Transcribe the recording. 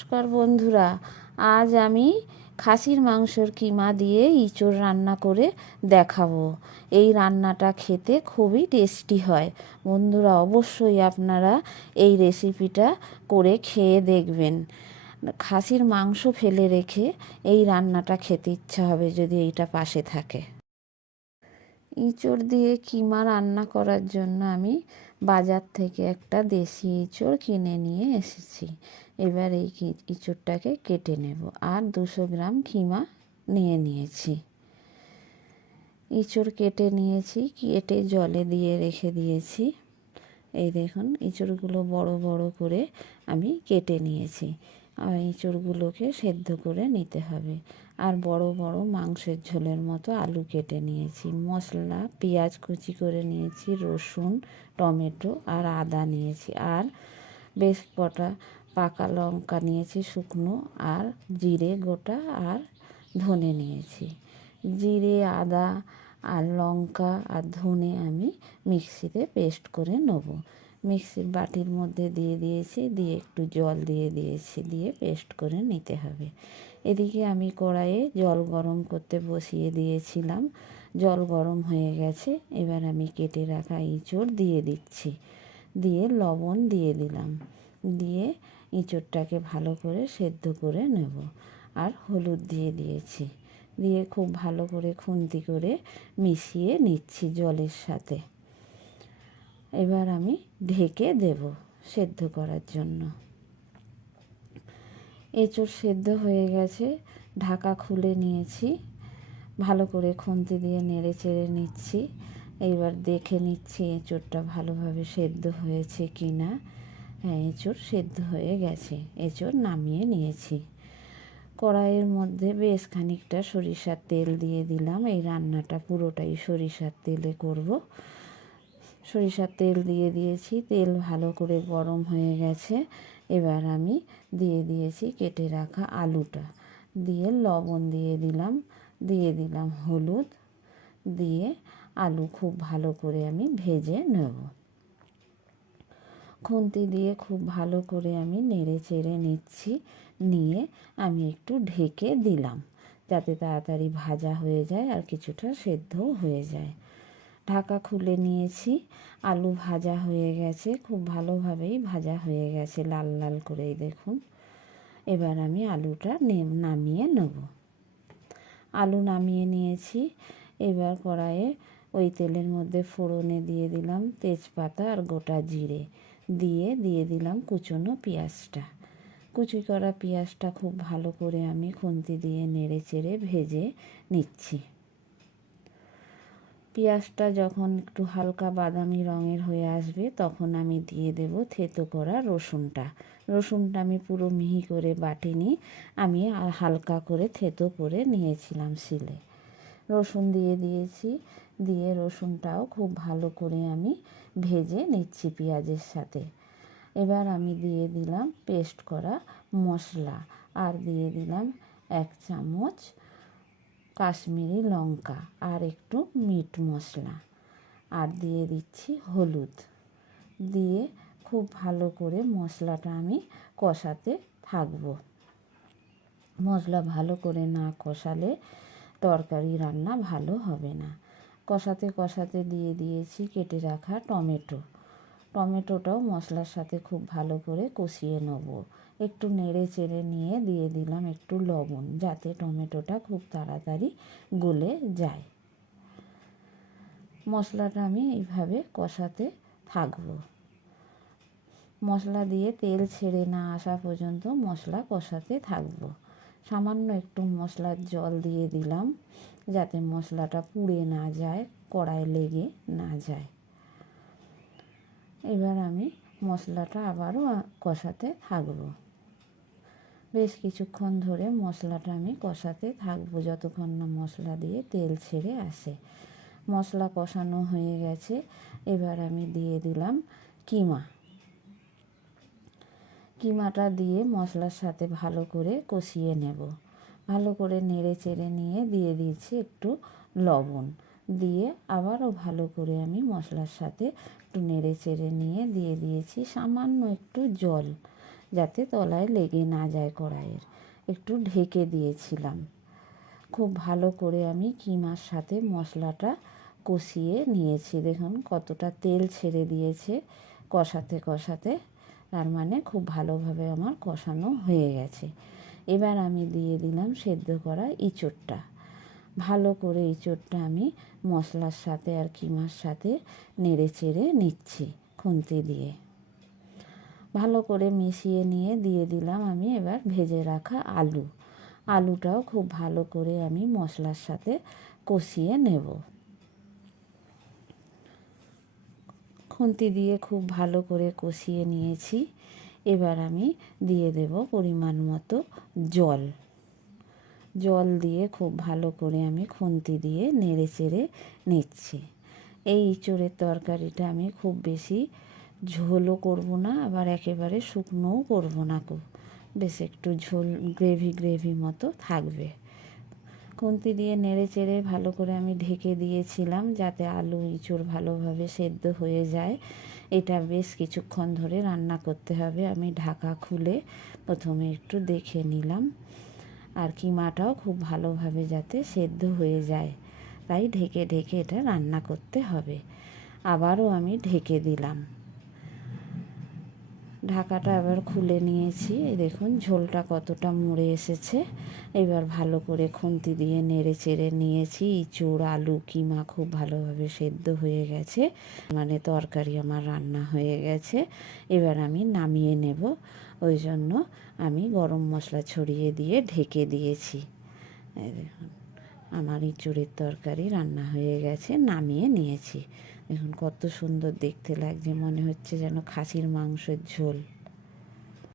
নমস্কার বন্ধুরা, আজ আমি খাসির মাংসর কিমা দিয়ে ইঁচড় রান্না করে দেখাবো। এই রান্নাটা খেতে খুবই টেস্টি হয়। বন্ধুরা, অবশ্যই আপনারা এই রেসিপিটা করে খেয়ে দেখবেন। খাসির মাংস ফেলে রেখে এই রান্নাটা খেতে ইচ্ছা হবে যদি এইটা পাশে থাকে। ইঁচড় দিয়ে কিমা রান্না করার জন্য আমি বাজার থেকে একটা দেশি ইঁচড় কিনে নিয়ে এসেছি। এবার এই ইঁচড়টাকে কেটে নেব। আর 200 গ্রাম কিমা নিয়ে নিয়েছি। ইঁচড় কেটে নিয়েছি, কেটে জলে দিয়ে রেখে দিয়েছি। এই দেখুন, ইঁচড়গুলো বড় বড় করে আমি কেটে নিয়েছি। আর ইঁচড়গুলোকে সেদ্ধ করে নিতে হবে। আর বড় বড় মাংসের ঝোলের মতো আলু কেটে নিয়েছি। মশলা, পেঁয়াজ কুচি করে নিয়েছি, রসুন, টমেটো আর আদা নিয়েছি। আর বেশ কটা পাকা লঙ্কা নিয়েছি শুকনো, আর জিরে গোটা আর ধনে নিয়েছি। জিরে, আদা আর লঙ্কা আর ধনে আমি মিক্সিতে পেস্ট করে নেব। মিক্সির বাটির মধ্যে দিয়ে দিয়েছি, দিয়ে একটু জল দিয়ে দিয়েছি, দিয়ে পেস্ট করে নিতে হবে। এদিকে আমি কড়াইয়ে জল গরম করতে বসিয়ে দিয়েছিলাম। জল গরম হয়ে গেছে। এবার আমি কেটে রাখা ইঁচড় দিয়ে দিচ্ছি, দিয়ে লবণ দিয়ে দিলাম, দিয়ে ইঁচড়টাকে ভালো করে সেদ্ধ করে নেব। আর হলুদ দিয়ে দিয়েছি, দিয়ে খুব ভালো করে খুন্তি করে মিশিয়ে নিচ্ছি জলের সাথে। এবার আমি ঢেকে দেব সেদ্ধ করার জন্য। এঁচড় সেদ্ধ হয়ে গেছে, ঢাকা খুলে নিয়েছি। ভালো করে খুন্তি দিয়ে নেড়ে চেড়ে নিচ্ছি। এইবার দেখে নিচ্ছি এঁচড়টা ভালোভাবে সেদ্ধ হয়েছে কি না। হ্যাঁ, এঁচড় সেদ্ধ হয়ে গেছে। এঁচড় নামিয়ে নিয়েছি। কড়াইয়ের মধ্যে বেশ খানিকটা সরিষার তেল দিয়ে দিলাম। এই রান্নাটা পুরোটাই সরিষার তেলে করব। সরিষার তেল দিয়ে দিয়েছি। তেল ভালো করে গরম হয়ে গেছে। এবার আমি দিয়ে দিয়েছি কেটে রাখা আলুটা, দিয়ে লবণ দিয়ে দিলাম, দিয়ে দিলাম হলুদ, দিয়ে আলু খুব ভালো করে আমি ভেজে নেব। খুন্তি দিয়ে খুব ভালো করে আমি নেড়ে চেড়ে নিচ্ছি। নিয়ে আমি একটু ঢেকে দিলাম, যাতে তাড়াতাড়ি ভাজা হয়ে যায় আর কিছুটা সেদ্ধও হয়ে যায়। ঢাকা খুলে নিয়েছি। আলু ভাজা হয়ে গেছে, খুব ভালোভাবেই ভাজা হয়ে গেছে, লাল লাল করেই দেখুন। এবার আমি আলুটা নামিয়ে নেব। আলু নামিয়ে নিয়েছি। এবার কড়াইয়ে ওই তেলের মধ্যে ফোড়নে দিয়ে দিলাম তেজপাতা আর গোটা জিরে, দিয়ে দিলাম কুচনো পেঁয়াজটা। কুচি করা পেঁয়াজটা খুব ভালো করে আমি খুন্তি দিয়ে নেড়ে চেড়ে ভেজে নিচ্ছি। পেঁয়াজটা যখন একটু হালকা বাদামি রঙের হয়ে আসবে, তখন আমি দিয়ে দেব থেতো করা রসুনটা। রসুনটা আমি পুরো মিহি করে বাটিনি, আমি হালকা করে থেতো করে নিয়েছিলাম শিলে। রসুন দিয়ে দিয়েছি, দিয়ে রসুনটাও খুব ভালো করে আমি ভেজে নিচ্ছি পেঁয়াজের সাথে। এবার আমি দিয়ে দিলাম পেস্ট করা মশলা, আর দিয়ে দিলাম 1 চামচ কাশ্মীরি লঙ্কা আর একটু মিট মশলা, আর দিয়ে দিচ্ছি হলুদ। দিয়ে খুব ভালো করে মশলাটা আমি কষাতে থাকবো। মশলা ভালো করে না কষালে তরকারি রান্না ভালো হবে না। কষাতে কষাতে দিয়ে দিয়েছি কেটে রাখা টমেটো। টমেটোটাও মশলার সাথে খুব ভালো করে কষিয়ে নেব। একটু নেড়ে চেড়ে নিয়ে দিয়ে দিলাম একটু লবণ, যাতে টমেটোটা খুব তাড়াতাড়ি গলে যায়। মশলাটা আমি এইভাবে কষাতে থাকবো। মশলা দিয়ে তেল ছেড়ে না আসা পর্যন্ত মশলা কষাতে থাকবো। সামান্য একটু মশলার জল দিয়ে দিলাম, যাতে মশলাটা পুড়ে না যায়, কড়ায় লেগে না যায়। এবার আমি মশলাটা আবারও কষাতে থাকবো। বেশ কিছুক্ষণ ধরে মশলাটা আমি কষাতে থাকবো, যতক্ষণ না মশলা দিয়ে তেল ছেড়ে আসে। মশলা কষানো হয়ে গেছে। এবার আমি দিয়ে দিলাম কিমা। কিমাটা দিয়ে মশলার সাথে ভালো করে কষিয়ে নেব। ভালো করে নেড়ে চেড়ে নিয়ে দিয়ে দিয়েছি একটু লবণ, দিয়ে আবারও ভালো করে আমি মশলার সাথে একটু নেড়ে চেড়ে নিয়ে দিয়ে দিয়েছি সামান্য একটু জল, যাতে তলায় লেগে না যায় কড়াইয়ের। একটু ঢেকে দিয়েছিলাম। খুব ভালো করে আমি কিমার সাথে মশলাটা কষিয়ে নিয়েছি। দেখুন কতটা তেল ছেড়ে দিয়েছে কষাতে কষাতে, তার মানে খুব ভালোভাবে আমার কষানো হয়ে গেছে। এবার আমি দিয়ে দিলাম সেদ্ধ করা ইঁচড়টা। ভালো করে ইঁচড়টা আমি মশলার সাথে আর কিমার সাথে নেড়ে চেড়ে নিচ্ছি খুন্তি দিয়ে। ভালো করে মিশিয়ে নিয়ে দিয়ে দিলাম আমি এবার ভেজে রাখা আলু। আলুটাও খুব ভালো করে আমি মশলার সাথে কষিয়ে নেব। খুন্তি দিয়ে খুব ভালো করে কষিয়ে নিয়েছি। এবার আমি দিয়ে দেব পরিমাণ মতো জল। জল দিয়ে খুব ভালো করে আমি খুন্তি দিয়ে নেড়ে চেড়ে নিচ্ছি। এই ইঁচড়ের তরকারিটা আমি খুব বেশি ঝোলও করব না, আবার একেবারে শুকনোও করব না, বেশ একটু ঝোল গ্রেভি মতো থাকবে। খুন্তি দিয়ে নেড়ে চেড়ে ভালো করে আমি ঢেকে দিয়েছিলাম যাতে আলু ইঁচড় ভালোভাবে সেদ্ধ হয়ে যায়। এটা বেশ কিছুক্ষণ ধরে রান্না করতে হবে। আমি ঢাকা খুলে প্রথমে একটু দেখে নিলাম, আর কিমাটাও খুব ভালোভাবে যাতে সেদ্ধ হয়ে যায়, তাই ঢেকে ঢেকে এটা রান্না করতে হবে। আবারও আমি ঢেকে দিলাম। ঢাকাটা আবার খুলে নিয়েছি। দেখুন ঝোলটা কতটা মুড়ে এসেছে। এবার ভালো করে খুন্তি দিয়ে নেড়ে চেড়ে নিয়েছি। ইঁচড় আলু কিমা খুব ভালোভাবে সেদ্ধ হয়ে গেছে, মানে তরকারি আমার রান্না হয়ে গেছে। এবার আমি নামিয়ে নেব, ওই জন্য আমি গরম মশলা ছড়িয়ে দিয়ে ঢেকে দিয়েছি। এই দেখুন আমার ইঁচড়ের তরকারি রান্না হয়ে গেছে, নামিয়ে নিয়েছি। দেখুন কত সুন্দর দেখতে লাগছে, মনে হচ্ছে যেন খাসির মাংসের ঝোল।